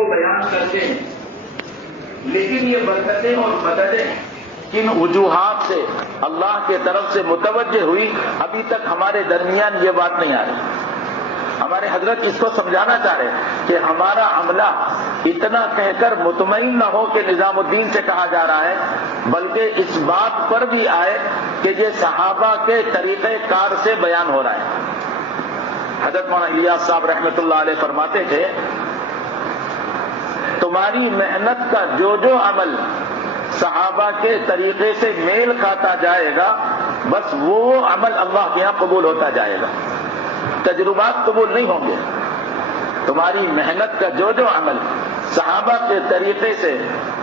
کو بیان کرتے ہیں، لیکن یہ برکتیں اور مددیں کن وجوہات سے اللہ کے طرف سے متوجہ ہوئی، ابھی تک ہمارے درمیان یہ بات نہیں آ رہی۔ ہمارے حضرت اس کو سمجھانا چاہ رہے ہیں کہ ہمارا عملہ اتنا کہہ کر مطمئن نہ ہو کہ نظام الدین سے کہا جا رہا ہے، بلکہ اس بات پر بھی آئے کہ یہ صحابہ کے طریقہ کار سے بیان ہو رہا ہے۔ حضرت مولانا الیاس صاحب رحمۃ اللہ علیہ فرماتے تھے، تمہاری محنت کا جو عمل صحابہ کے طریقے سے میل کھاتا جائے گا، بس وہ عمل اللہ کے یہاں قبول ہوتا جائے گا، تجربات قبول نہیں ہوں گے۔ تمہاری محنت کا جو عمل صحابہ کے طریقے سے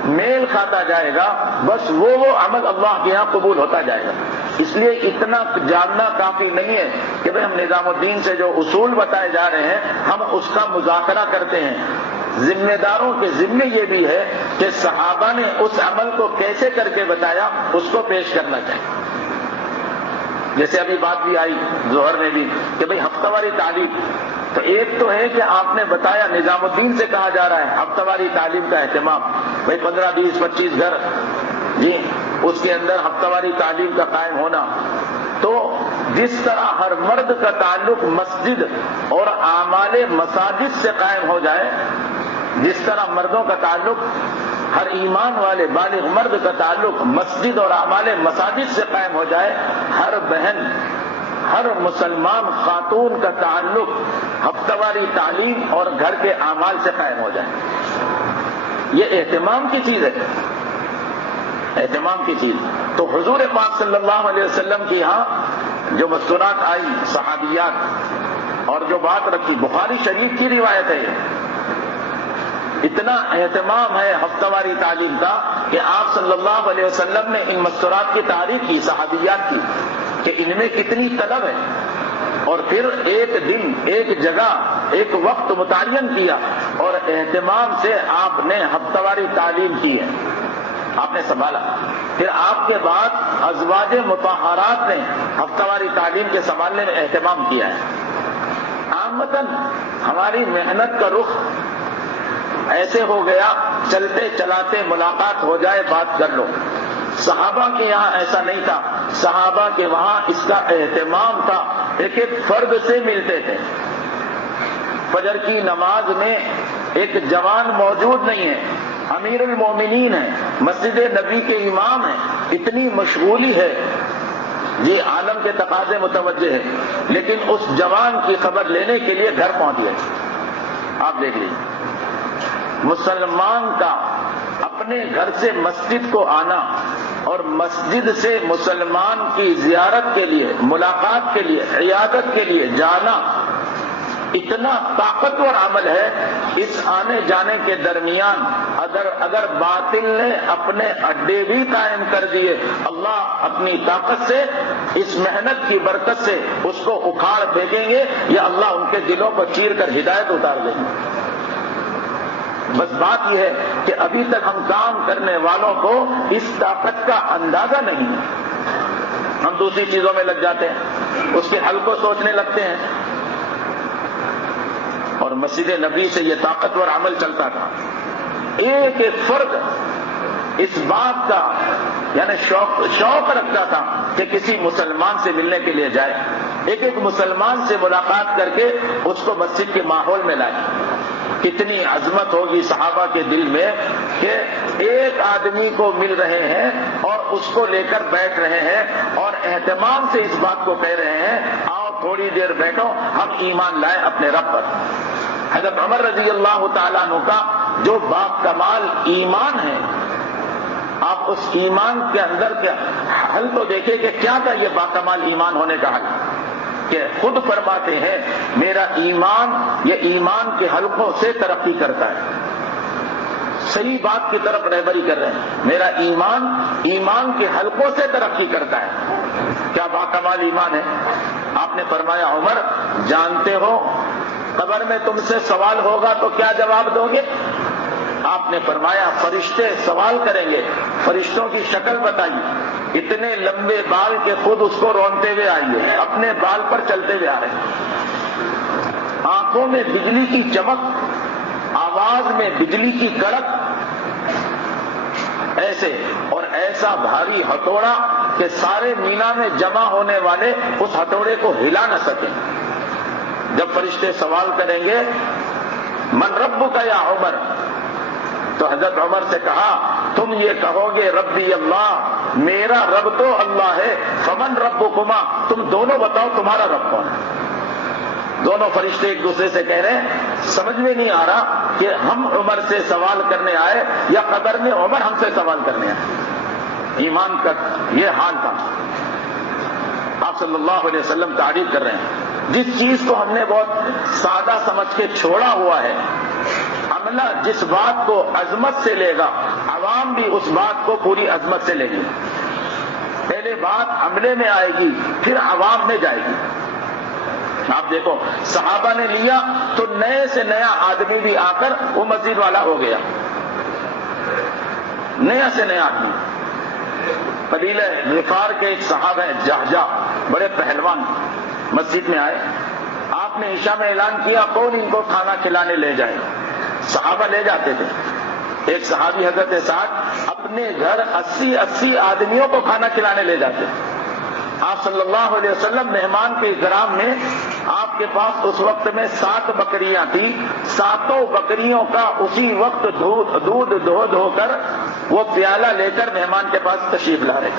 میل کھاتا جائے گا، بس وہ عمل اللہ کے یہاں قبول ہوتا جائے گا۔ اس لیے اتنا جاننا کافی نہیں ہے کہ بھئی ہم نظام الدین سے جو اصول بتائے جا رہے ہیں ہم اس کا مذاکرہ کرتے ہیں۔ ذمہ داروں کے ذمے یہ بھی ہے کہ صحابہ نے اس عمل کو کیسے کر کے بتایا اس کو پیش کرنا چاہیے۔ جیسے ابھی بات بھی آئی ظہر میں بھی کہ بھئی ہفتہ واری تعلیم، تو ایک تو ہے کہ آپ نے بتایا نظام الدین سے کہا جا رہا ہے ہفتہ واری تعلیم کا اہتمام، بھئی 15 20 25 گھر جی اس کے اندر ہفتہ واری تعلیم کا قائم ہونا۔ تو جس طرح ہر مرد کا تعلق مسجد اور اعمال مساجد سے قائم ہو جائے، جس طرح مردوں کا تعلق ہر ایمان والے بالغ مرد کا تعلق مسجد اور اعمال مساجد سے قائم ہو جائے، ہر بہن ہر مسلمان خاتون کا تعلق ہفتہ واری تعلیم اور گھر کے اعمال سے قائم ہو جائے۔ یہ اہتمام کی چیز ہے، اہتمام کی چیز۔ تو حضور پاک صلی اللہ علیہ وسلم کی یہاں جو مستورات آئی صحابیات اور جو بات رکھی، بخاری شریف کی روایت ہے، اتنا اہتمام ہے ہفتہ واری تعلیم کا کہ آپ صلی اللہ علیہ وسلم نے ان مستورات کی تعریف کی صحابیات کی کہ ان میں کتنی طلب ہے، اور پھر ایک دن ایک جگہ ایک وقت متعین کیا اور اہتمام سے آپ نے ہفتہ واری تعلیم کی ہے، آپ نے سنبھالا۔ پھر آپ کے بعد ازواج مطہرات نے ہفتہ واری تعلیم کے سنبھالنے میں اہتمام کیا ہے۔ عامتاً ہماری محنت کا رخ ایسے ہو گیا چلتے چلاتے ملاقات ہو جائے بات کر لو۔ صحابہ کے یہاں ایسا نہیں تھا، صحابہ کے وہاں اس کا اہتمام تھا، ایک ایک فرد سے ملتے تھے۔ فجر کی نماز میں ایک جوان موجود نہیں ہے، امیر المومنین ہے، مسجد نبی کے امام ہیں، اتنی مشغولی ہے، یہ عالم کے تقاضے متوجہ ہے، لیکن اس جوان کی خبر لینے کے لیے گھر پہنچ گئے۔ آپ دیکھ لیجیے، مسلمان کا اپنے گھر سے مسجد کو آنا اور مسجد سے مسلمان کی زیارت کے لیے، ملاقات کے لیے، عیادت کے لیے جانا اتنا طاقتور عمل ہے۔ اس آنے جانے کے درمیان اگر باطل نے اپنے اڈے بھی قائم کر دیے، اللہ اپنی طاقت سے اس محنت کی برکت سے اس کو اکھاڑ پھینکیں گے یا اللہ ان کے دلوں کو چیر کر ہدایت اتار دیں گے۔ بس بات یہ ہے کہ ابھی تک ہم کام کرنے والوں کو اس طاقت کا اندازہ نہیں ہے، ہم دوسری چیزوں میں لگ جاتے ہیں، اس کے حل کو سوچنے لگتے ہیں، اور مسجد نبی سے یہ طاقتور عمل چلتا تھا۔ ایک ایک فرد اس بات کا یعنی شوق رکھتا تھا کہ کسی مسلمان سے ملنے کے لیے جائے، ایک ایک مسلمان سے ملاقات کر کے اس کو مسجد کے ماحول میں لائے۔ کتنی عظمت ہوگی صحابہ کے دل میں کہ ایک آدمی کو مل رہے ہیں اور اس کو لے کر بیٹھ رہے ہیں اور اہتمام سے اس بات کو کہہ رہے ہیں، آؤ تھوڑی دیر بیٹھو، ہم ایمان لائیں اپنے رب پر۔ حضرت عمر رضی اللہ تعالیٰ عنہ کا جو باکمال ایمان ہے، آپ اس ایمان کے اندر کے حل تو دیکھیں کہ کیا تھا یہ باکمال ایمان ہونے کا حل، کہ خود فرماتے ہیں میرا ایمان یہ ایمان کے حلقوں سے ترقی کرتا ہے، صحیح بات کی طرف رہبری کر رہے ہیں، میرا ایمان ایمان کے حلقوں سے ترقی کرتا ہے۔ کیا باکمال ایمان ہے؟ آپ نے فرمایا عمر جانتے ہو قبر میں تم سے سوال ہوگا تو کیا جواب دو گے؟ آپ نے فرمایا فرشتے سوال کریں گے، فرشتوں کی شکل بتائیے، اتنے لمبے بال کے خود اس کو رونتے ہوئے آئیے، اپنے بال پر چلتے ہوئے آ رہے ہیں، آنکھوں میں بجلی کی چمک، آواز آواز میں بجلی کی کڑک، ایسے اور ایسا بھاری ہتھوڑا کہ سارے مینا میں جمع ہونے والے اس ہتھوڑے کو ہلا نہ سکیں۔ جب فرشتے سوال کریں گے من ربک یا عمر، تو حضرت عمر سے کہا تم یہ کہو گے ربی اللہ، میرا رب تو اللہ ہے، فمن ربکما، تم دونوں بتاؤ تمہارا رب کون ہے۔ دونوں فرشتے ایک دوسرے سے کہہ رہے ہیں سمجھ میں نہیں آ رہا کہ ہم عمر سے سوال کرنے آئے یا قبر میں عمر ہم سے سوال کرنے آئے۔ ایمان کا یہ حال تھا۔ آپ صلی اللہ علیہ وسلم تعریف کر رہے ہیں جس چیز کو ہم نے بہت سادہ سمجھ کے چھوڑا ہوا ہے، عملہ جس بات کو عظمت سے لے گا، عوام بھی اس بات کو پوری عظمت سے لے گی۔ پہلے بات عملے میں آئے گی، پھر عوام میں جائے گی۔ آپ دیکھو صحابہ نے لیا تو نئے سے نیا آدمی بھی آ کر وہ مسجد والا ہو گیا، نیا سے نیا آدمی۔ قبیلہ غفار کے ایک صحابہ ہیں جہجہ، بڑے پہلوان، مسجد میں آئے، آپ نے عشاء میں اعلان کیا کون ان کو کھانا کھلانے لے جائے۔ صحابہ لے جاتے تھے۔ ایک صحابی حضرت سعد اپنے گھر 80 آدمیوں کو کھانا کھلانے لے جاتے۔ آپ صلی اللہ علیہ وسلم مہمان کے اکرام میں آپ کے پاس اس وقت میں 7 بکریاں تھیں، 7 بکریوں کا اسی وقت دودھ دھو کر وہ پیالہ لے کر مہمان کے پاس تشریف لا رہے۔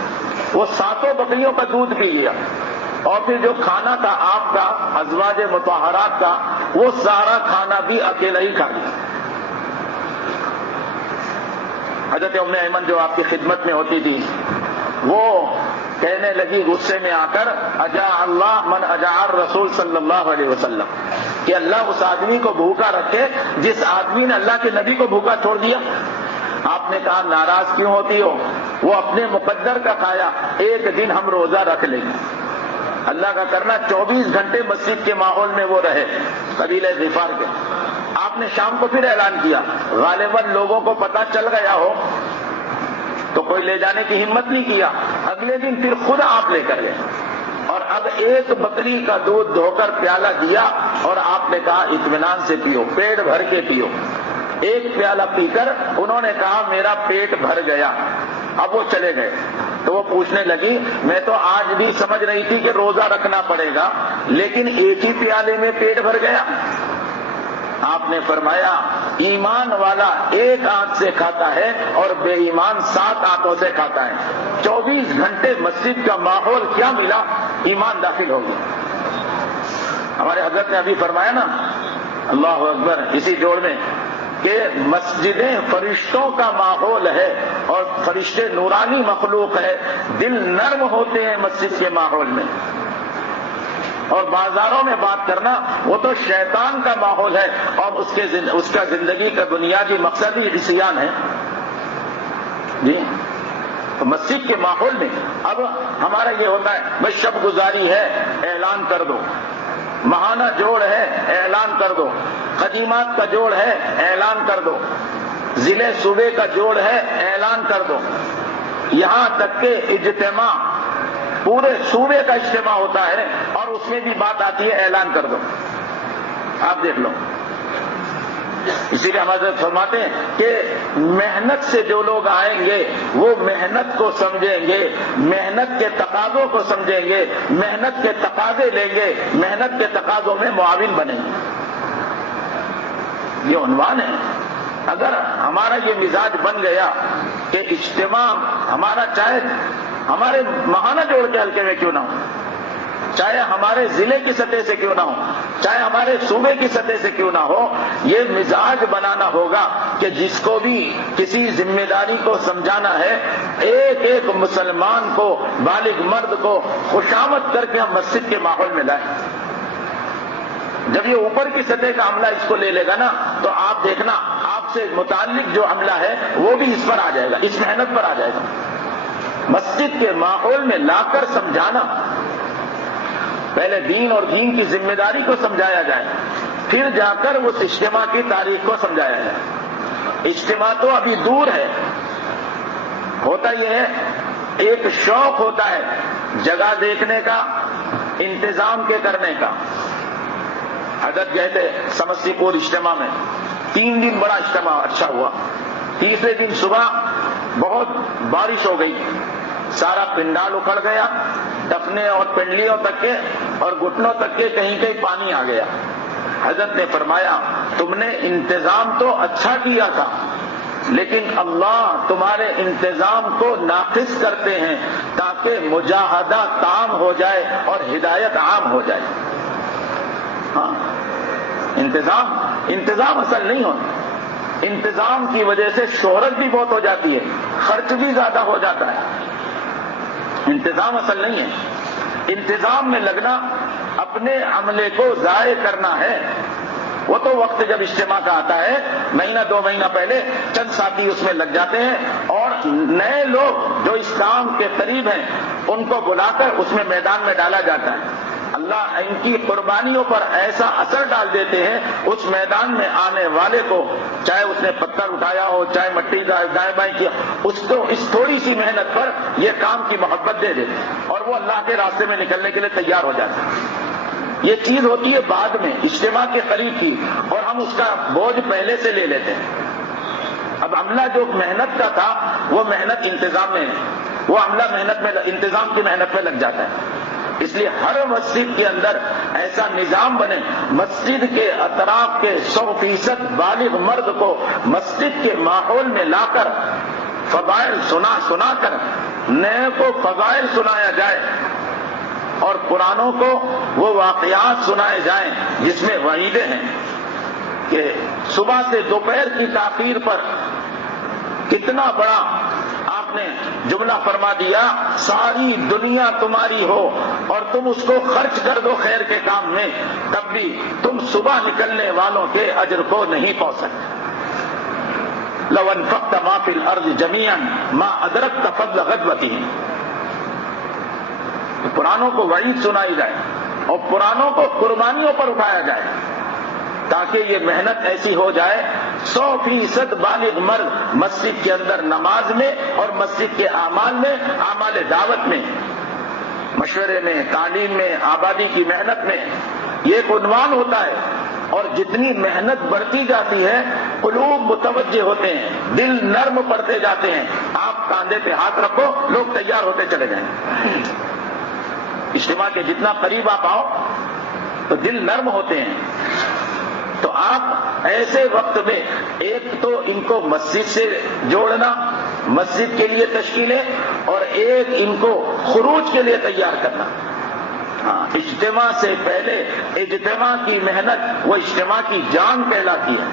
وہ 7 بکریوں کا دودھ پی لیا اور پھر جو کھانا تھا آپ کا ازواج مطہرات کا، وہ سارا کھانا بھی اکیلا ہی کھا لیا۔ حضرت ام ایمن جو آپ کی خدمت میں ہوتی تھی، وہ کہنے لگی غصے میں آ کر اجا اللہ من اجا رسول صلی اللہ علیہ وسلم، کہ اللہ اس آدمی کو بھوکا رکھے جس آدمی نے اللہ کے نبی کو بھوکا چھوڑ دیا۔ آپ نے کہا ناراض کیوں ہوتی ہو؟ وہ اپنے مقدر کا کھایا، ایک دن ہم روزہ رکھ لیں گے۔ اللہ کا کرنا 24 گھنٹے مسجد کے ماحول میں وہ رہے، قبیلہ غفار کے۔ آپ نے شام کو پھر اعلان کیا، غالباً لوگوں کو پتہ چل گیا ہو تو کوئی لے جانے کی ہمت نہیں کیا۔ اگلے دن پھر خود آپ لے کر گئے اور اب ایک بکری کا دودھ دھو کر پیالہ دیا اور آپ نے کہا اطمینان سے پیو، پیٹ بھر کے پیو۔ ایک پیالہ پی کر انہوں نے کہا میرا پیٹ بھر گیا۔ اب وہ چلے گئے تو وہ پوچھنے لگی میں تو آج بھی سمجھ رہی تھی کہ روزہ رکھنا پڑے گا، لیکن ایک ہی پیالے میں پیٹ بھر گیا۔ آپ نے فرمایا ایمان والا ایک آنکھ سے کھاتا ہے اور بے ایمان 7 آنکھوں سے کھاتا ہے۔ 24 گھنٹے مسجد کا ماحول کیا ملا؟ ایمان داخل ہو گیا۔ ہمارے حضرت نے ابھی فرمایا نا، اللہ اکبر، اسی جوڑ میں کہ مسجدیں فرشتوں کا ماحول ہے اور فرشتے نورانی مخلوق ہے، دل نرم ہوتے ہیں مسجد کے ماحول میں۔ اور بازاروں میں بات کرنا وہ تو شیطان کا ماحول ہے اور اس کا زندگی کا بنیادی مقصد ہی عصیان ہے۔ جی تو مسجد کے ماحول میں اب ہمارا یہ ہوتا ہے بس شب گزاری ہے اعلان کر دو، ماہانہ جوڑ ہے اعلان کر دو، قدیمات کا جوڑ ہے اعلان کر دو، ضلع صوبے کا جوڑ ہے اعلان کر دو، یہاں تک کہ اجتماع پورے صوبے کا اجتماع ہوتا ہے اور اس میں بھی بات آتی ہے اعلان کر دو۔ آپ دیکھ لو، اسی لیے ہم حضرت فرماتے ہیں کہ محنت سے جو لوگ آئیں گے وہ محنت کو سمجھیں گے، محنت کے تقاضوں کو سمجھیں گے، محنت کے تقاضے لیں گے، محنت کے تقاضوں میں معاون بنیں گے۔ یہ عنوان ہے۔ اگر ہمارا یہ مزاج بن گیا کہ اجتماع ہمارا چاہے ہمارے ماہانہ جوڑ کے حلقے میں کیوں نہ ہو، چاہے ہمارے ضلع کی سطح سے کیوں نہ ہو، چاہے ہمارے صوبے کی سطح سے کیوں نہ ہو، یہ مزاج بنانا ہوگا کہ جس کو بھی کسی ذمہ داری کو سمجھانا ہے، ایک ایک مسلمان کو، بالغ مرد کو خوشامد کر کے ہم مسجد کے ماحول میں لائیں۔ جب یہ اوپر کی سطح کا عملہ اس کو لے لے گا نا تو آپ دیکھنا آپ سے متعلق جو عملہ ہے وہ بھی اس پر آ جائے گا، اس محنت پر آ جائے گا۔ مسجد کے ماحول میں لا کر سمجھانا، پہلے دین اور دین کی ذمہ داری کو سمجھایا جائے، پھر جا کر اس اجتماع کی تاریخ کو سمجھایا جائے۔ اجتماع تو ابھی دور ہے، ہوتا یہ ہے ایک شوق ہوتا ہے جگہ دیکھنے کا، انتظام کے کرنے کا۔ حضرت گئے تھے سمستی پور اجتماع میں، 3 دن بڑا اجتماع اچھا ہوا. تیسرے دن صبح بہت بارش ہو گئی, سارا پنڈال اکھڑ گیا, ڈفنے اور پنڈلیوں تک کے اور گھٹنوں تک کے کہیں کہیں پانی آ گیا. حضرت نے فرمایا تم نے انتظام تو اچھا کیا تھا, لیکن اللہ تمہارے انتظام کو ناقص کرتے ہیں تاکہ مجاہدہ تام ہو جائے اور ہدایت عام ہو جائے. ہاں, انتظام اصل نہیں ہوتا. انتظام کی وجہ سے شہرت بھی بہت ہو جاتی ہے, خرچ بھی زیادہ ہو جاتا ہے. انتظام اصل نہیں ہے. انتظام میں لگنا اپنے عملے کو ضائع کرنا ہے. وہ تو وقت جب اجتماع کا آتا ہے, مہینہ 2 مہینہ پہلے چند ساتھی اس میں لگ جاتے ہیں اور نئے لوگ جو اس کام کے قریب ہیں ان کو بلا کر اس میں میدان میں ڈالا جاتا ہے. اللہ ان کی قربانیوں پر ایسا اثر ڈال دیتے ہیں اس میدان میں آنے والے کو, چاہے اس نے پتھر اٹھایا ہو, چاہے مٹی دائیں بائیں کیا, اس کو اس تھوڑی سی محنت پر یہ کام کی محبت دے دیتے اور وہ اللہ کے راستے میں نکلنے کے لیے تیار ہو جاتے ہیں. یہ چیز ہوتی ہے بعد میں اجتماع کے قریب کی, اور ہم اس کا بوجھ پہلے سے لے لیتے ہیں. اب عملہ جو محنت کا تھا وہ محنت انتظام میں ہے, وہ عملہ محنت میں انتظام کی محنت میں لگ جاتا ہے. اس لیے ہر مسجد کے اندر ایسا نظام بنے, مسجد کے اطراف کے 100% بالغ مرد کو مسجد کے ماحول میں لا کر فضائل سنا کر نئے کو فضائل سنایا جائے اور پرانوں کو وہ واقعات سنائے جائیں جس میں وعیدیں ہیں کہ صبح سے دوپہر کی تاخیر پر کتنا بڑا آپ نے جملہ فرما دیا, ساری دنیا تمہاری ہو اور تم اس کو خرچ کر دو خیر کے کام میں, تب بھی تم صبح نکلنے والوں کے اجر کو نہیں پا سکتے. لو انفقت ما فی الارض جميعا ما ادرکت فضل غدوتهم. پرانوں کو وعید سنائی جائے اور پرانوں کو قربانیوں پر اٹھایا جائے تاکہ یہ محنت ایسی ہو جائے 100% بالغ مرد مسجد کے اندر نماز میں اور مسجد کے اعمال میں, اعمال دعوت میں, مشورے میں, تعلیم میں, آبادی کی محنت میں یہ ایک عنوان ہوتا ہے. اور جتنی محنت بڑھتی جاتی ہے قلوب متوجہ ہوتے ہیں, دل نرم پڑتے جاتے ہیں. آپ کاندھے پہ ہاتھ رکھو, لوگ تیار ہوتے چلے جائیں. اجتماع کے جتنا قریب آپ آؤ تو دل نرم ہوتے ہیں. تو آپ ایسے وقت میں ایک تو ان کو مسجد سے جوڑنا, مسجد کے لیے تشکیلیں, اور ایک ان کو خروج کے لیے تیار کرنا. اجتماع سے پہلے اجتماع کی محنت وہ اجتماع کی جان کہلاتی ہے.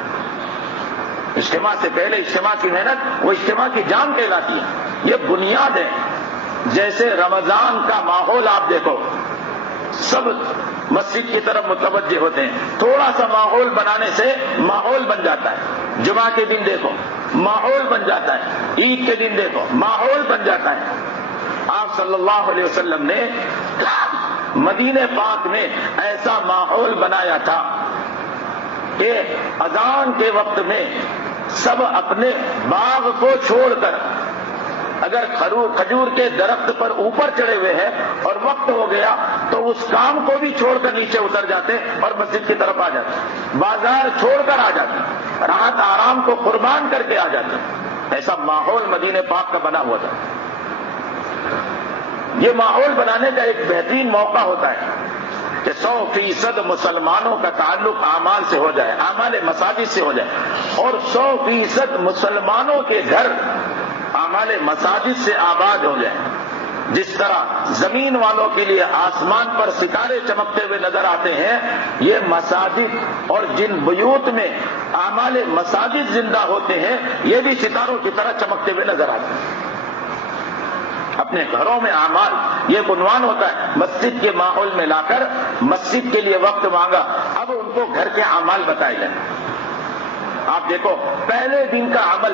اجتماع سے پہلے اجتماع کی محنت وہ اجتماع کی جان کہلاتی ہے. یہ بنیاد ہے. جیسے رمضان کا ماحول آپ دیکھو, سب مسجد کی طرف متوجہ ہوتے ہیں, تھوڑا سا ماحول بنانے سے ماحول بن جاتا ہے. جمعہ کے دن دیکھو ماحول بن جاتا ہے, عید کے دن دیکھو ماحول بن جاتا ہے. آپ صلی اللہ علیہ وسلم نے مدینہ پاک میں ایسا ماحول بنایا تھا کہ اذان کے وقت میں سب اپنے باغ کو چھوڑ کر, اگر کھجور کے درخت پر اوپر چڑھے ہوئے ہیں اور وقت ہو گیا تو اس کام کو بھی چھوڑ کر نیچے اتر جاتے اور مسجد کی طرف آ جاتے, بازار چھوڑ کر آ جاتے, راحت آرام کو قربان کر کے آ جاتے. ایسا ماحول مدینہ پاک کا بنا ہوا تھا. یہ ماحول بنانے کا ایک بہترین موقع ہوتا ہے کہ 100% مسلمانوں کا تعلق اعمال سے ہو جائے, اعمال مساجد سے ہو جائے, اور 100% مسلمانوں کے گھر اعمال مساجد سے آباد ہو جائیں. جس طرح زمین والوں کے لیے آسمان پر ستارے چمکتے ہوئے نظر آتے ہیں, یہ مساجد اور جن بیوت میں اعمال مساجد زندہ ہوتے ہیں یہ بھی ستاروں کی طرح چمکتے ہوئے نظر آتے ہیں. اپنے گھروں میں اعمال یہ ایک عنوان ہوتا ہے. مسجد کے ماحول میں لا کر مسجد کے لیے وقت مانگا, اب ان کو گھر کے اعمال بتائے جائیں. آپ دیکھو پہلے دن کا عمل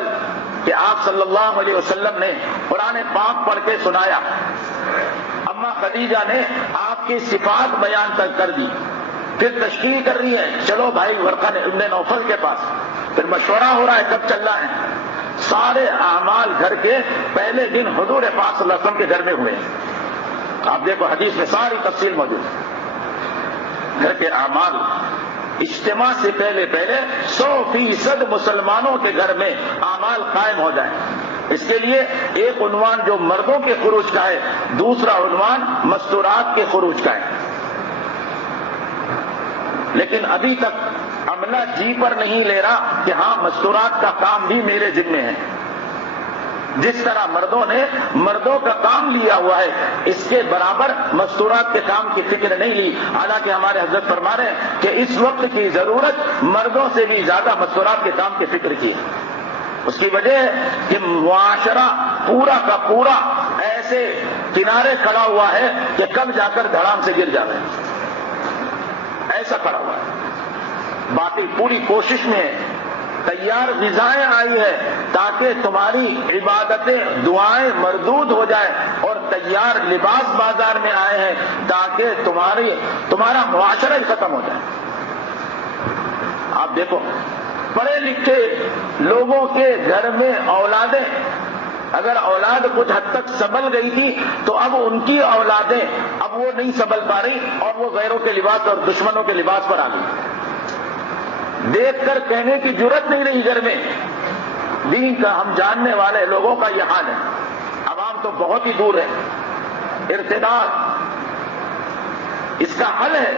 کہ آپ صلی اللہ علیہ وسلم نے قرآن پاک پڑھ کے سنایا. اما خدیجہ نے آپ کی صفات بیان کر دی, پھر تشکیل کر رہی ہے چلو بھائی ورقہ ابن نوفل کے پاس, پھر مشورہ ہو رہا ہے کب چلنا ہے. سارے اعمال گھر کے پہلے دن حضور پاک صلی اللہ علیہ وسلم کے گھر میں ہوئے ہیں. آپ دیکھو حدیث میں ساری تفصیل موجود ہے. گھر کے اعمال اجتماع سے پہلے 100% مسلمانوں کے گھر میں اعمال قائم ہو جائیں۔ اس کے لیے ایک عنوان جو مردوں کے خروج کا ہے، دوسرا عنوان مستورات کے خروج کا ہے۔ لیکن ابھی تک عملہ جی پر نہیں لے رہا کہ ہاں مستورات کا کام بھی میرے ذمے ہے۔ جس طرح مردوں نے مردوں کا کام لیا ہوا ہے، اس کے برابر مستورات کے کام کی فکر نہیں لی، حالانکہ ہمارے حضرت فرما رہے ہیں کہ اس وقت کی ضرورت مردوں سے بھی زیادہ مستورات کے کام کی فکر کی ہے۔ اس کی وجہ ہے کہ معاشرہ پورا کا پورا ایسے کنارے کھڑا ہوا ہے کہ کب جا کر دھڑام سے گر جاوے، ایسا کھڑا ہوا ہے۔ باقی پوری کوشش میں تیار غذائیں آئی ہے تاکہ تمہاری عبادتیں دعائیں مردود ہو جائیں، اور تیار لباس بازار میں آئے ہیں تاکہ تمہارا معاشرہ ہی ختم ہو جائے۔ آپ دیکھو پڑھے لکھے لوگوں کے گھر میں اولادیں، اگر اولاد کچھ حد تک سنبھل گئی تھی تو اب ان کی اولادیں اب وہ نہیں سنبھل پا رہی، اور وہ غیروں کے لباس اور دشمنوں کے لباس پر آ گئی۔ دیکھ کر کہنے کی جرت نہیں رہی گھر میں، دین کا ہم جاننے والے لوگوں کا یہ حال ہے۔ عوام تو بہت ہی دور ہے۔ ارتداد اس کا حل ہے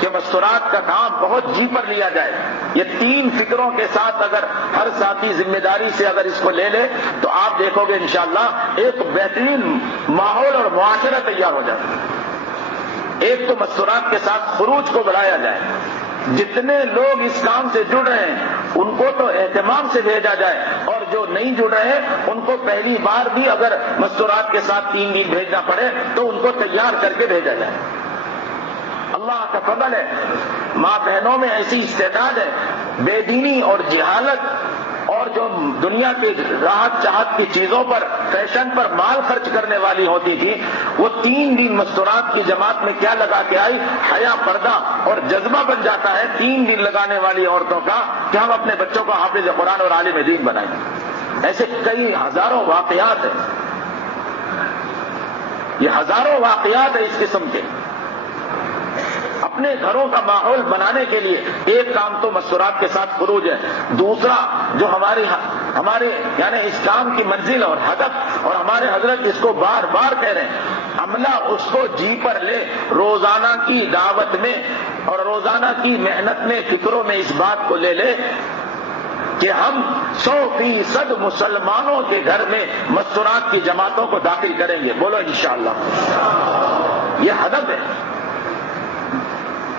کہ مستورات کا کام بہت جی پر لیا جائے۔ یہ 3 فکروں کے ساتھ اگر ہر ساتھی ذمہ داری سے اگر اس کو لے لے تو آپ دیکھو گے انشاءاللہ ایک بہترین ماحول اور معاشرہ تیار ہو جائے۔ ایک تو مستورات کے ساتھ خروج کو بڑھایا جائے، جتنے لوگ اس کام سے جڑ رہے ہیں ان کو تو اہتمام سے بھیجا جائے، اور جو نہیں جڑ رہے ہیں ان کو پہلی بار بھی اگر مستورات کے ساتھ 3 دن بھیجنا پڑے تو ان کو تیار کر کے بھیجا جائے۔ اللہ کا فضل ہے، ماں بہنوں میں ایسی استعداد ہے، بے دینی اور جہالت اور جو دنیا کی راحت چاہت کی چیزوں پر فیشن پر مال خرچ کرنے والی ہوتی تھی، وہ 3 دن مستورات کی جماعت میں کیا لگا کے آئی، حیا پردہ اور جذبہ بن جاتا ہے 3 دن لگانے والی عورتوں کا کہ ہم اپنے بچوں کو حافظ قرآن اور عالم دین بنائیں۔ ایسے کئی ہزاروں واقعات ہیں، یہ ہزاروں واقعات ہیں اس قسم کے۔ اپنے گھروں کا ماحول بنانے کے لیے ایک کام تو مستورات کے ساتھ خروج ہے، دوسرا جو ہمارے یعنی اس کام کی منزل اور ہدف، اور ہمارے حضرت اس کو بار بار کہہ رہے ہیں، عملہ اس کو جی پر لے، روزانہ کی دعوت میں اور روزانہ کی محنت میں فکروں میں اس بات کو لے لے کہ ہم 100% مسلمانوں کے گھر میں مستورات کی جماعتوں کو داخل کریں گے۔ بولو انشاءاللہ، یہ ہدف ہے۔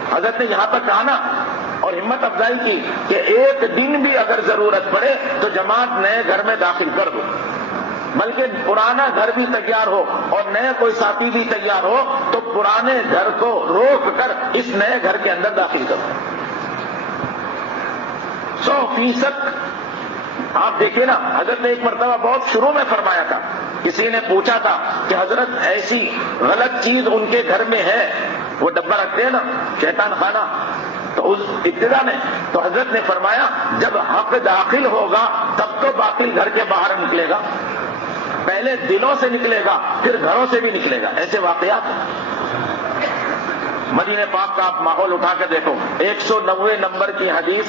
حضرت نے یہاں تک کہا نا اور ہمت افزائی کی کہ ایک دن بھی اگر ضرورت پڑے تو جماعت نئے گھر میں داخل کر دو، بلکہ پرانا گھر بھی تیار ہو اور نئے کوئی ساتھی بھی تیار ہو تو پرانے گھر کو روک کر اس نئے گھر کے اندر داخل کرو۔ 100%۔ آپ دیکھیے نا، حضرت نے ایک مرتبہ بہت شروع میں فرمایا تھا، کسی نے پوچھا تھا کہ حضرت ایسی غلط چیز ان کے گھر میں ہے، وہ ڈبہ رکھتے ہیں نا شیطان خانہ، تو اس ابتدا میں تو حضرت نے فرمایا جب حق داخل ہوگا تب تو باقی گھر کے باہر نکلے گا، پہلے دلوں سے نکلے گا پھر گھروں سے بھی نکلے گا۔ ایسے واقعات مدینہ پاک کا آپ ماحول اٹھا کر دیکھو، 190 نمبر کی حدیث،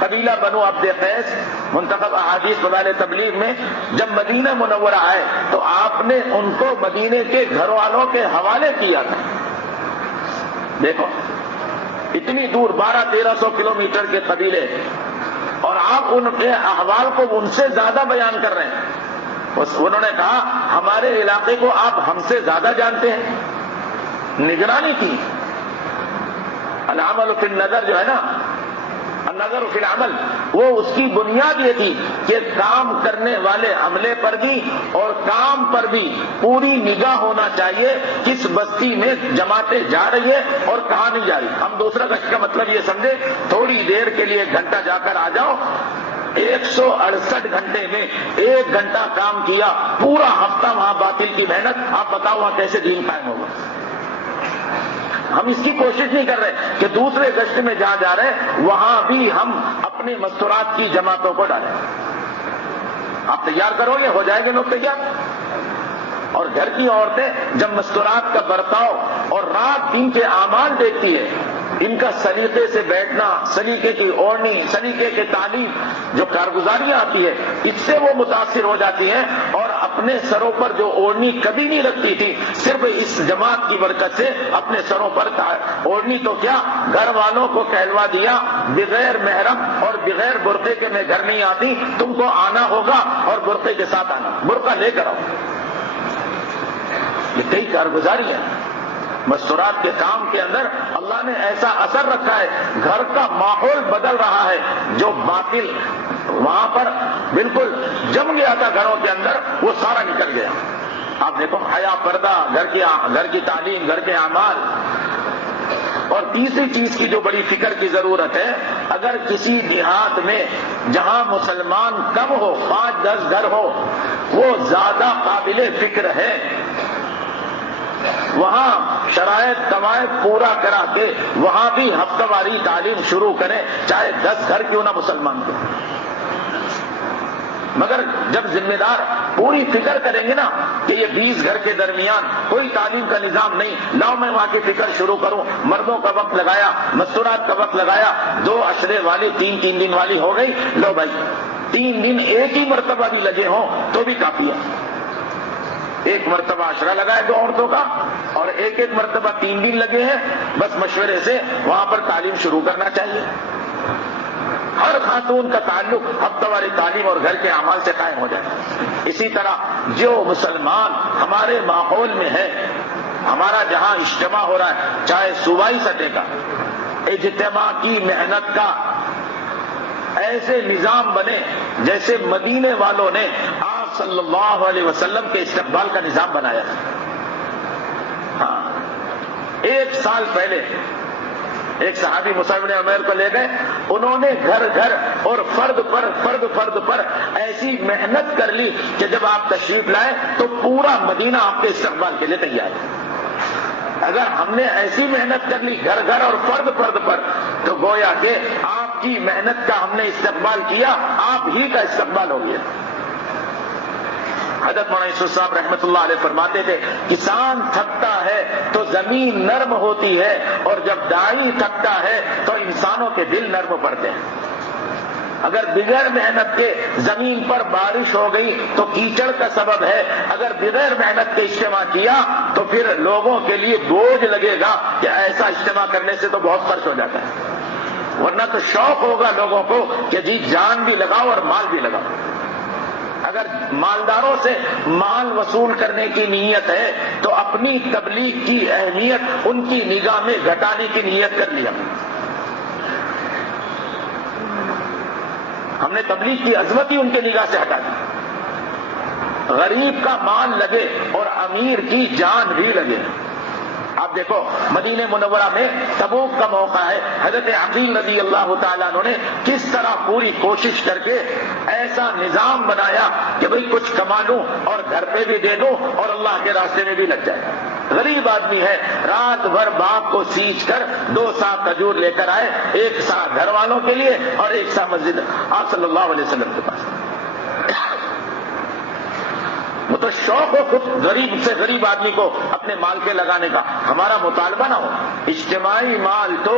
قبیلہ بنو عبد قیس، منتخب احادیث فضائل تبلیغ میں جب مدینہ منورہ آئے تو آپ نے ان کو مدینے کے گھر والوں کے حوالے کیا تھا۔ دیکھو اتنی دور 1200-1300 کلومیٹر کے قبیلے، اور آپ ان کے احوال کو ان سے زیادہ بیان کر رہے ہیں۔ انہوں نے کہا ہمارے علاقے کو آپ ہم سے زیادہ جانتے ہیں۔ نگرانی کی، العمل فی النظر جو ہے نا، النظر فی العمل، وہ اس کی بنیاد یہ تھی کہ کام کرنے والے عملے پر بھی اور کام پر بھی پوری نگاہ ہونا چاہیے، کس بستی میں جماعتیں جا رہی ہے اور کہاں نہیں جا رہی۔ ہم دوسرا گشت کا مطلب یہ سمجھے تھوڑی دیر کے لیے 1 گھنٹہ جا کر آ جاؤ، 168 گھنٹے میں 1 گھنٹہ کام کیا، پورا ہفتہ وہاں باطل کی محنت، آپ بتاؤ وہاں کیسے دین قائم ہوگا؟ ہم اس کی کوشش نہیں کر رہے کہ دوسرے گشت میں جہاں جا رہے ہیں وہاں بھی ہم اپنی مستورات کی جماعتوں کو ڈالیں۔ آپ تیار کرو گے، ہو جائے گے لوگ تیار۔ اور گھر کی عورتیں جب مستورات کا برتاؤ اور رات دن کے اعمال دیکھتی ہے ان کا سلیقے سے بیٹھنا، سلیقے کی اوڑھنی، سلیقے کی تعلیم، جو کارگزاریاں آتی ہے اس سے وہ متاثر ہو جاتی ہیں، اور اپنے سروں پر جو اوڑھنی کبھی نہیں رکھتی تھی، صرف اس جماعت کی برکت سے اپنے سروں پر اوڑھنی تو کیا گھر والوں کو کہلوا دیا بغیر محرم اور بغیر برقعے کے میں گھر نہیں آتی، تم کو آنا ہوگا اور برقعے کے ساتھ آنا، برقع لے کر آؤ۔ یہ کئی کارگزاری ہے۔ مستورات کے کام کے اندر اللہ نے ایسا اثر رکھا ہے، گھر کا ماحول بدل رہا ہے، جو باطل وہاں پر بالکل جم گیا تھا گھروں کے اندر، وہ سارا نکل گیا۔ آپ دیکھو حیا، پردہ، گھر کی تعلیم، گھر کے اعمال۔ اور تیسری چیز کی جو بڑی فکر کی ضرورت ہے، اگر کسی دیہات میں جہاں مسلمان کم ہو، 5-10 گھر ہو، وہ زیادہ قابل فکر ہے، وہاں شرائط قواعد پورا کرا کے وہاں بھی ہفتہ واری تعلیم شروع کریں، چاہے 10 گھر کیوں نہ مسلمان کے۔ مگر جب ذمہ دار پوری فکر کریں گے نا کہ یہ 20 گھر کے درمیان کوئی تعلیم کا نظام نہیں، لاؤ میں وہاں کی فکر شروع کروں، مردوں کا وقت لگایا، مستورات کا وقت لگایا، 2 عشرے والی 3 دن والی ہو گئی، لو بھائی 3 دن ایک ہی مرتبہ بھی لگے ہوں تو بھی کافی ہے۔ ایک مرتبہ عشرہ لگائے 2 عورتوں کا، اور ایک مرتبہ 3 دن لگے ہیں، بس مشورے سے وہاں پر تعلیم شروع کرنا چاہیے۔ ہر خاتون کا تعلق ہفتہ واری تعلیم اور گھر کے اعمال سے قائم ہو جائے۔ اسی طرح جو مسلمان ہمارے ماحول میں ہے، ہمارا جہاں اجتماع ہو رہا ہے، چاہے صوبائی سطح کا اجتماع کی محنت کا ایسے نظام بنے جیسے مدینے والوں نے آپ صلی اللہ علیہ وسلم کے استقبال کا نظام بنایا۔ ہاں، 1 سال پہلے ایک صحابی مصعب بن عمیر کو لے گئے، انہوں نے گھر گھر اور فرد پر ایسی محنت کر لی کہ جب آپ تشریف لائے تو پورا مدینہ آپ کے استقبال کے لیے تیار ہے۔ اگر ہم نے ایسی محنت کر لی گھر گھر اور فرد پر، تو گویا کہ آپ کی محنت کا ہم نے استقبال کیا، آپ ہی کا استقبال ہو گیا۔ حضرت مولانا یوسف صاحب رحمۃ اللہ علیہ فرماتے تھے، کسان تھکتا ہے تو زمین نرم ہوتی ہے، اور جب داعی تھکتا ہے تو انسانوں کے دل نرم پڑتے ہیں۔ اگر بغیر محنت کے زمین پر بارش ہو گئی تو کیچڑ کا سبب ہے، اگر بغیر محنت کے اجتماع کیا تو پھر لوگوں کے لیے بوجھ لگے گا کہ ایسا اجتماع کرنے سے تو بہت خرچ ہو جاتا ہے، ورنہ تو شوق ہوگا لوگوں کو کہ جی جان بھی لگاؤ اور مال بھی لگاؤ۔ اگر مالداروں سے مال وصول کرنے کی نیت ہے تو اپنی تبلیغ کی اہمیت ان کی نگاہ میں گھٹانے کی نیت کر لیا۔ ہم نے تبلیغ کی عظمت ہی ان کے نگاہ سے ہٹا دی۔ غریب کا مال لگے اور امیر کی جان بھی لگے۔ آپ دیکھو مدینہ منورہ میں تبوک کا موقع ہے، حضرت عقیل رضی اللہ تعالیٰ عنہ نے کس طرح پوری کوشش کر کے ایسا نظام بنایا کہ بھئی کچھ کما لوں اور گھر پہ بھی دے دوں اور اللہ کے راستے میں بھی لگ جائے۔ غریب آدمی ہے، رات بھر باپ کو سینچ کر 2 سا کھجور لے کر آئے، 1 سا گھر والوں کے لیے اور 1 سا مسجد آپ صلی اللہ علیہ وسلم کے پاس۔ وہ تو شوق ہو خود غریب سے غریب آدمی کو اپنے مال پہ لگانے کا، ہمارا مطالبہ نہ ہو۔ اجتماعی مال تو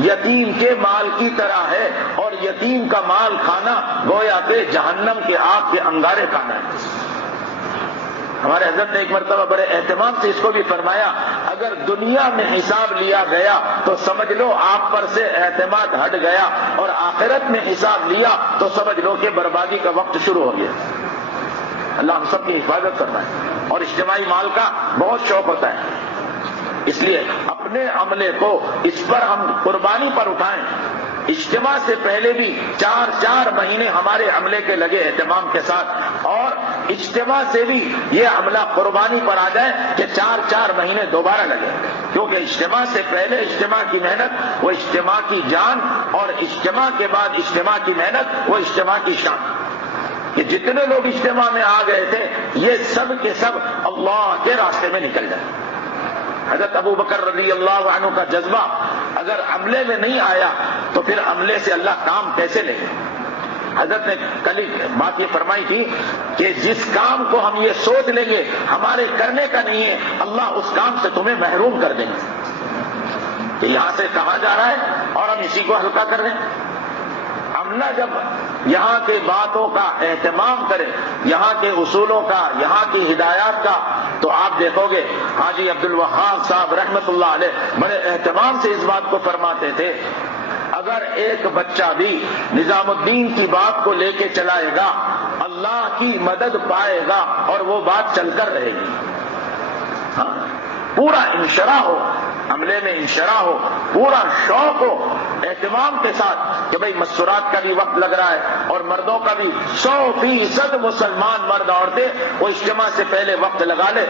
یتیم کے مال کی طرح ہے، اور یتیم کا مال کھانا گویا کہ جہنم کے آگ کے انگارے کھانا ہے۔ ہمارے حضرت نے ایک مرتبہ بڑے اہتمام سے اس کو بھی فرمایا، اگر دنیا میں حساب لیا گیا تو سمجھ لو آپ پر سے اعتماد ہٹ گیا، اور آخرت میں حساب لیا تو سمجھ لو کہ بربادی کا وقت شروع ہو گیا۔ اللہ ہم سب کی حفاظت کرنا ہے، اور اجتماعی مال کا بہت شوق ہوتا ہے، اس لیے اپنے عملے کو اس پر ہم قربانی پر اٹھائیں۔ اجتماع سے پہلے بھی 4 مہینے ہمارے عملے کے لگے اہتمام کے ساتھ، اور اجتماع سے بھی یہ عملہ قربانی پر آ جائے کہ 4 مہینے دوبارہ لگے، کیونکہ اجتماع سے پہلے اجتماع کی محنت وہ اجتماع کی جان، اور اجتماع کے بعد اجتماع کی محنت وہ اجتماع کی شان۔ کہ جتنے لوگ اجتماع میں آ گئے تھے یہ سب کے سب اللہ کے راستے میں نکل جائیں۔ حضرت ابو بکر رضی اللہ عنہ کا جذبہ اگر عملے میں نہیں آیا تو پھر عملے سے اللہ کام کیسے لے گا؟ حضرت نے کل بات یہ فرمائی تھی کہ جس کام کو ہم یہ سوچ لیں گے ہمارے کرنے کا نہیں ہے، اللہ اس کام سے تمہیں محروم کر دیں گے۔ کہ یہاں سے کہاں جا رہا ہے اور ہم اسی کو ہلکا کر رہے ہیں. عملہ جب یہاں کے باتوں کا اہتمام کرے، یہاں کے اصولوں کا، یہاں کی ہدایات کا، تو آپ دیکھو گے حاجی عبد الوہاب صاحب رحمت اللہ علیہ بڑے اہتمام سے اس بات کو فرماتے تھے، اگر ایک بچہ بھی نظام الدین کی بات کو لے کے چلائے گا اللہ کی مدد پائے گا اور وہ بات چل کر رہے گی. ہاں، پورا انشراح ہو، عملے میں انشراح ہو، پورا شوق ہو، اہتمام کے ساتھ کہ بھئی مستورات کا بھی وقت لگ رہا ہے اور مردوں کا بھی 100% مسلمان مرد عورتیں وہ اجتماع سے پہلے وقت لگا لے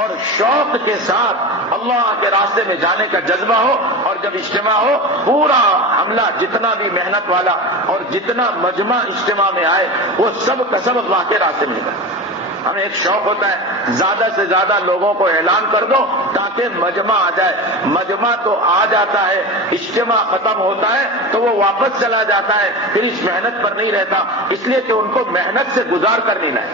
اور شوق کے ساتھ اللہ کے راستے میں جانے کا جذبہ ہو، اور جب اجتماع ہو پورا عملہ جتنا بھی محنت والا اور جتنا مجمع اجتماع میں آئے وہ سب کا سب اللہ کے راستے میں جائے. ہمیں ایک شوق ہوتا ہے زیادہ سے زیادہ لوگوں کو اعلان کر دو تاکہ مجمع آ جائے. مجمع تو آ جاتا ہے، اجتماع ختم ہوتا ہے تو وہ واپس چلا جاتا ہے، پھر اس محنت پر نہیں رہتا، اس لیے کہ ان کو محنت سے گزار کر نہیں لائے.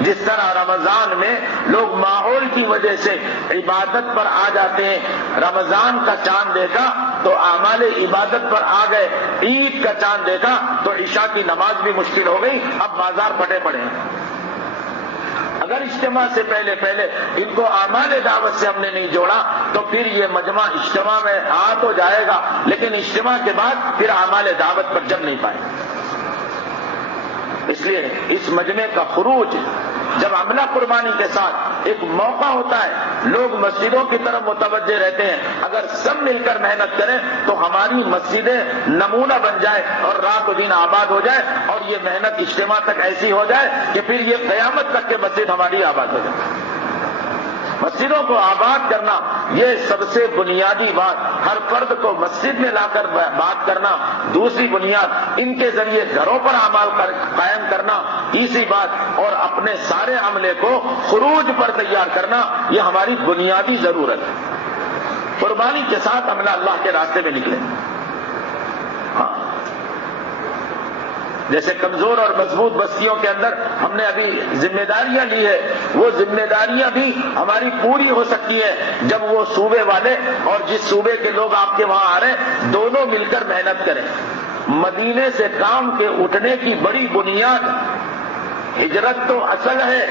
جس طرح رمضان میں لوگ ماحول کی وجہ سے عبادت پر آ جاتے ہیں، رمضان کا چاند دیکھا تو اعمال عبادت پر آ گئے، عید کا چاند دیکھا تو عشاء کی نماز بھی مشکل ہو گئی، اب بازار پھٹے پڑے ہیں. اگر اجتماع سے پہلے ان کو اعمال دعوت سے ہم نے نہیں جوڑا تو پھر یہ مجمع اجتماع میں آ تو جائے گا لیکن اجتماع کے بعد پھر اعمال دعوت پر جم نہیں پائے. اس لیے اس مجمع کا خروج جب عملہ قربانی کے ساتھ ایک موقع ہوتا ہے، لوگ مسجدوں کی طرف متوجہ رہتے ہیں. اگر سب مل کر محنت کریں تو ہماری مسجدیں نمونہ بن جائے اور رات و دن آباد ہو جائے اور یہ محنت اجتماع تک ایسی ہو جائے کہ پھر یہ قیامت تک کے مسجد ہماری آباد ہو جائے. مسجدوں کو آباد کرنا یہ سب سے بنیادی بات، ہر فرد کو مسجد میں لا کر بات کرنا دوسری بنیاد، ان کے ذریعے گھروں پر اعمال قائم کرنا تیسری بات، اور اپنے سارے عملے کو خروج پر تیار کرنا یہ ہماری بنیادی ضرورت ہے. قربانی کے ساتھ عملہ اللہ کے راستے میں نکلے. ہاں، جیسے کمزور اور مضبوط بستیوں کے اندر ہم نے ابھی ذمہ داریاں لی ہے، وہ ذمہ داریاں بھی ہماری پوری ہو سکتی ہے جب وہ صوبے والے اور جس صوبے کے لوگ آپ کے وہاں آ رہے ہیں دونوں مل کر محنت کریں. مدینے سے کام کے اٹھنے کی بڑی بنیاد ہجرت تو اصل ہے،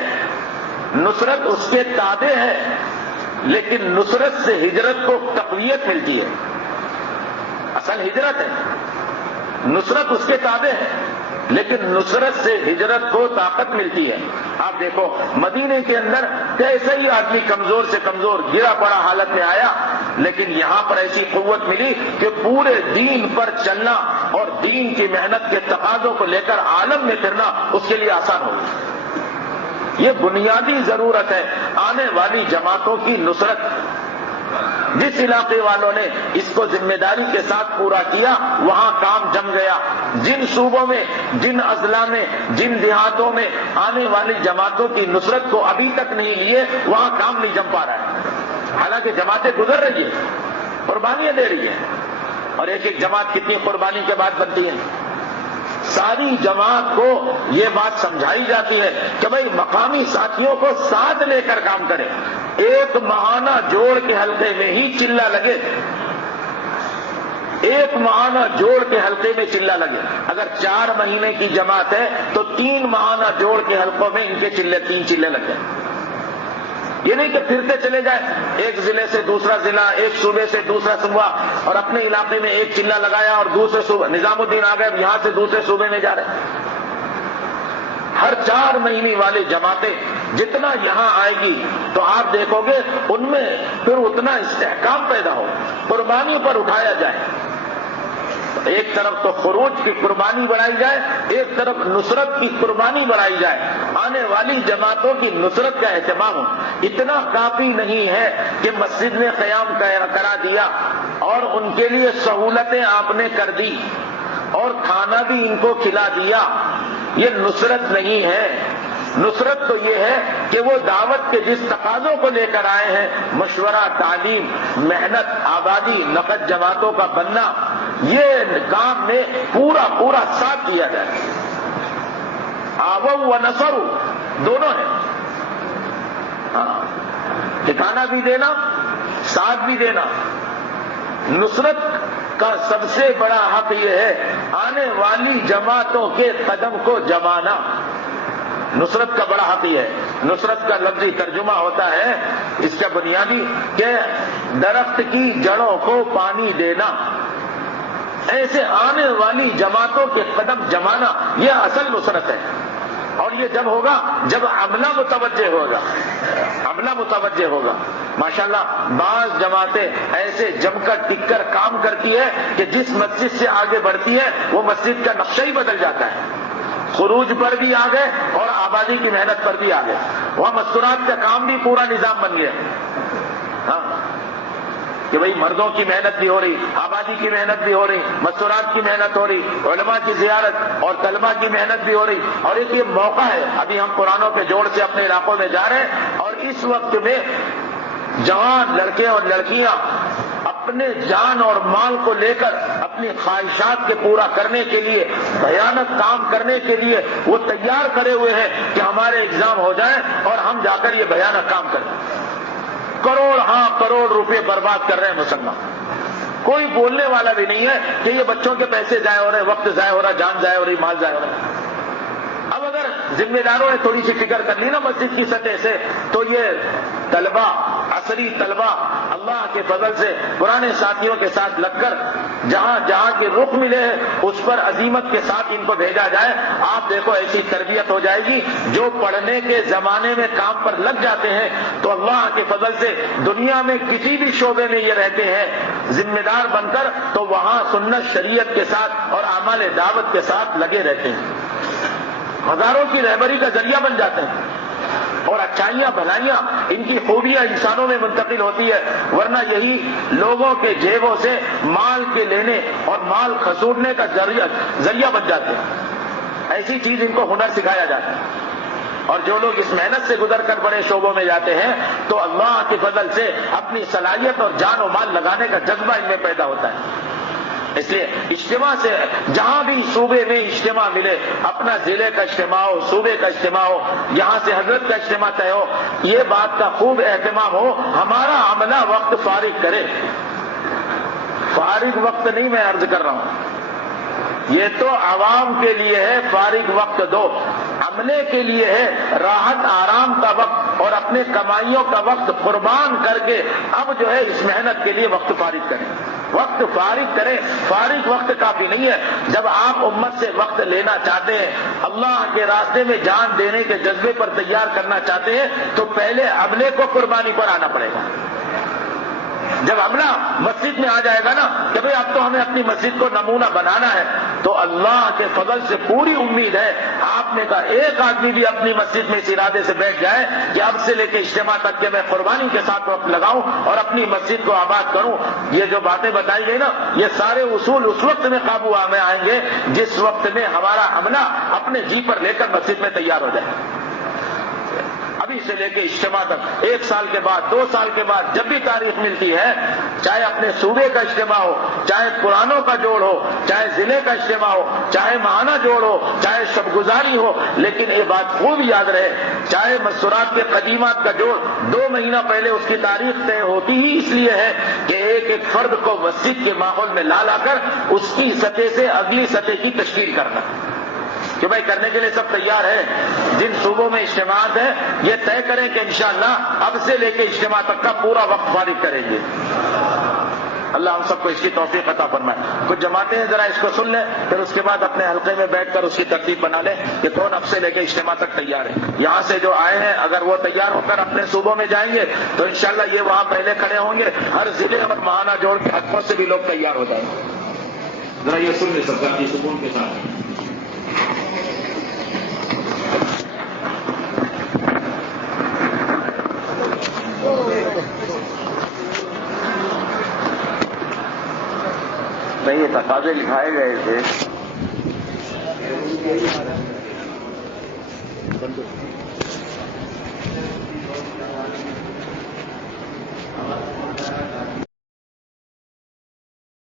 نصرت اس کے تابع ہے، لیکن نصرت سے ہجرت کو تقویت ملتی ہے. اصل ہجرت ہے، نصرت اس کے تابع ہے، لیکن نصرت سے ہجرت کو طاقت ملتی ہے. آپ دیکھو مدینے کے اندر کیسے ہی آدمی کمزور سے کمزور گرا پڑا حالت میں آیا، لیکن یہاں پر ایسی قوت ملی کہ پورے دین پر چلنا اور دین کی محنت کے تقاضوں کو لے کر عالم میں پھرنا اس کے لیے آسان ہو گئی. یہ بنیادی ضرورت ہے آنے والی جماعتوں کی نصرت. جس علاقے والوں نے اس کو ذمہ داری کے ساتھ پورا کیا وہاں کام جم گیا. جن صوبوں میں، جن اضلاع میں، جن دیہاتوں میں آنے والی جماعتوں کی نصرت کو ابھی تک نہیں لیے وہاں کام نہیں جم پا رہا ہے. حالانکہ جماعتیں گزر رہی ہیں، قربانیاں دے رہی ہیں، اور ایک ایک جماعت کتنی قربانی کے بعد بنتی ہے. ساری جماعت کو یہ بات سمجھائی جاتی ہے کہ بھئی مقامی ساتھیوں کو ساتھ لے کر کام کریں. ایک ماہانہ جوڑ کے حلقے میں ہی چلہ لگے، ایک ماہانہ جوڑ کے حلقے میں چلہ لگے. اگر 4 مہینے کی جماعت ہے تو 3 ماہانہ جوڑ کے حلقوں میں ان کے 3 چلے لگے. یہ نہیں کہ پھرتے چلے جائیں ایک ضلع سے دوسرا ضلع، ایک صوبے سے دوسرا صوبہ، اور اپنے علاقے میں ایک چلہ لگایا اور دوسرے صوبے نظام الدین آ گئے یہاں سے دوسرے صوبے میں جا رہے ہیں. ہر 4 مہینے والی جماعتیں جتنا یہاں آئے گی تو آپ دیکھو گے ان میں پھر اتنا استحکام پیدا ہو، قربانی پر اٹھایا جائے. ایک طرف تو خروج کی قربانی بڑھائی جائے، ایک طرف نصرت کی قربانی بڑھائی جائے. آنے والی جماعتوں کی نصرت کا اہتمام ہو. اتنا کافی نہیں ہے کہ مسجد میں قیام کرا دیا اور ان کے لیے سہولتیں آپ نے کر دی اور کھانا بھی ان کو کھلا دیا، یہ نصرت نہیں ہے. نصرت تو یہ ہے کہ وہ دعوت کے جس تقاضوں کو لے کر آئے ہیں، مشورہ، تعلیم، محنت، آبادی، نقد جماعتوں کا بننا، یہ کام میں پورا ساتھ دیا جائے. آووا و نصروا دونوں ہیں، ٹھکانہ بھی دینا، ساتھ بھی دینا. نصرت کا سب سے بڑا حق یہ ہے آنے والی جماعتوں کے قدم کو جمانا. نصرت کا بڑا حق یہ ہے. نصرت کا لفظی ترجمہ ہوتا ہے اس کا بنیادی کہ درخت کی جڑوں کو پانی دینا. ایسے آنے والی جماعتوں کے قدم جمانا یہ اصل نصرت ہے. اور یہ جب ہوگا جب عملہ متوجہ ہوگا. عملہ متوجہ ہوگا. ماشاءاللہ بعض جماعتیں ایسے جم کر ٹک کر کام کرتی ہے کہ جس مسجد سے آگے بڑھتی ہے وہ مسجد کا نقشہ ہی بدل جاتا ہے. خروج پر بھی آ گئے اور آبادی کی محنت پر بھی آ گئے. وہاں مستورات کا کام بھی پورا نظام بن گیا. ہاں کہ بھئی مردوں کی محنت بھی ہو رہی, آبادی کی محنت بھی ہو رہی, مستورات کی محنت ہو رہی, علماء کی زیارت اور طلباء کی محنت بھی ہو رہی. اور ایک یہ موقع ہے, ابھی ہم قرآنوں کے جوڑ سے اپنے علاقوں میں جا رہے ہیں اور اس وقت میں جوان لڑکے اور لڑکیاں اپنے جان اور مال کو لے کر اپنی خواہشات کے پورا کرنے کے لیے, بھیانک کام کرنے کے لیے وہ تیار کرے ہوئے ہیں کہ ہمارے ایگزام ہو جائیں اور ہم جا کر یہ بھیانک کام کریں. کروڑ روپے برباد کر رہے ہیں مسلمان. کوئی بولنے والا بھی نہیں ہے کہ یہ بچوں کے پیسے ضائع ہو رہے, وقت ضائع ہو رہا, جان ضائع ہو رہی, مال ضائع ہو رہا. اب اگر ذمہ داروں نے تھوڑی سی فکر کر لی نا مسجد کی سطح سے تو یہ طلبہ, عصری طلبہ اللہ کے فضل سے پرانے ساتھیوں کے ساتھ لگ کر جہاں جہاں کے رخ ملے ہیں اس پر عزیمت کے ساتھ ان کو بھیجا جائے. آپ دیکھو ایسی تربیت ہو جائے گی. جو پڑھنے کے زمانے میں کام پر لگ جاتے ہیں تو اللہ کے فضل سے دنیا میں کسی بھی شعبے میں یہ رہتے ہیں ذمہ دار بن کر تو وہاں سنت شریعت کے ساتھ اور اعمال دعوت کے ساتھ لگے رہتے ہیں. ہزاروں کی رہبری کا ذریعہ بن جاتے ہیں اور اچھائیاں بھلائیاں ان کی خوبیاں انسانوں میں منتقل ہوتی ہے. ورنہ یہی لوگوں کے جیبوں سے مال کے لینے اور مال کھسوٹنے کا ذریعہ بن جاتے ہیں. ایسی چیز ان کو ہنر سکھایا جاتا ہے. اور جو لوگ اس محنت سے گزر کر بڑے شعبوں میں جاتے ہیں تو اللہ کے فضل سے اپنی صلاحیت اور جان و مال لگانے کا جذبہ ان میں پیدا ہوتا ہے. اس لیے اجتماع سے جہاں بھی صوبے میں اجتماع ملے, اپنا ضلع کا اجتماع ہو, صوبے کا اجتماع ہو, یہاں سے حضرت کا اجتماع طے ہو, یہ بات کا خوب اہتمام ہو ہمارا عملہ وقت فارغ کرے. فارغ وقت نہیں میں عرض کر رہا ہوں, یہ تو عوام کے لیے ہے فارغ وقت دو. عملے کے لیے ہے راحت آرام کا وقت اور اپنے کمائیوں کا وقت قربان کر کے اب جو ہے اس محنت کے لیے وقت فارغ کریں. وقت فارغ کریں. فارغ وقت کافی نہیں ہے. جب آپ امت سے وقت لینا چاہتے ہیں, اللہ کے راستے میں جان دینے کے جذبے پر تیار کرنا چاہتے ہیں تو پہلے عملے کو قربانی پر آنا پڑے گا. جب عملہ مسجد میں آ جائے گا نا کہ بھئی اب تو ہمیں اپنی مسجد کو نمونہ بنانا ہے, تو اللہ کے فضل سے پوری امید ہے آپ نے کہا ایک آدمی بھی اپنی مسجد میں اس ارادے سے بیٹھ جائے کہ اب سے لے کے اجتماع تک کہ میں قربانی کے ساتھ وقت لگاؤں اور اپنی مسجد کو آباد کروں. یہ جو باتیں بتائی گئی نا یہ سارے اصول اس وقت میں قابو میں آئیں گے جس وقت میں ہمارا عملہ اپنے جی پر لے کر مسجد میں تیار ہو جائے. ابھی سے لے کے اجتماع تک 1 سال کے بعد 2 سال کے بعد جب بھی تاریخ ملتی ہے, چاہے اپنے صوبے کا اجتماع ہو, چاہے پرانوں کا جوڑ ہو, چاہے ضلع کا اجتماع ہو, چاہے ماہانہ جوڑ ہو, چاہے شب گزاری ہو, لیکن یہ بات خوب یاد رہے چاہے مستورات کے قدیمات کا جوڑ 2 مہینہ پہلے اس کی تاریخ طے ہوتی ہی اس لیے ہے کہ ایک ایک فرد کو مسجد کے ماحول میں لا کر اس کی سطح سے اگلی سطح کی تشکیل کرنا کہ بھائی کرنے کے لیے سب تیار ہیں. جن صوبوں میں اجتماعات ہیں یہ طے کریں کہ انشاءاللہ اب سے لے کے اجتماع تک کا پورا وقت فارغ کریں گے. اللہ ہم سب کو اس کی توفیق عطا فرمائے. کچھ جماعتیں ہیں ذرا اس کو سن لیں, پھر اس کے بعد اپنے حلقے میں بیٹھ کر اس کی ترتیب بنا لیں کہ کون اب سے لے کے اجتماع تک تیار ہے. یہاں سے جو آئے ہیں اگر وہ تیار ہو کر اپنے صوبوں میں جائیں گے تو انشاءاللہ یہ وہاں پہلے کھڑے ہوں گے. ہر ضلع اور ماہانہ جوڑ کے حلقوں سے بھی لوگ تیار ہو جائیں گے. ذرا یہ سن لیں سب کی سکون کے ساتھ. نہیں یہ تقاضے لکھائے گئے تھے.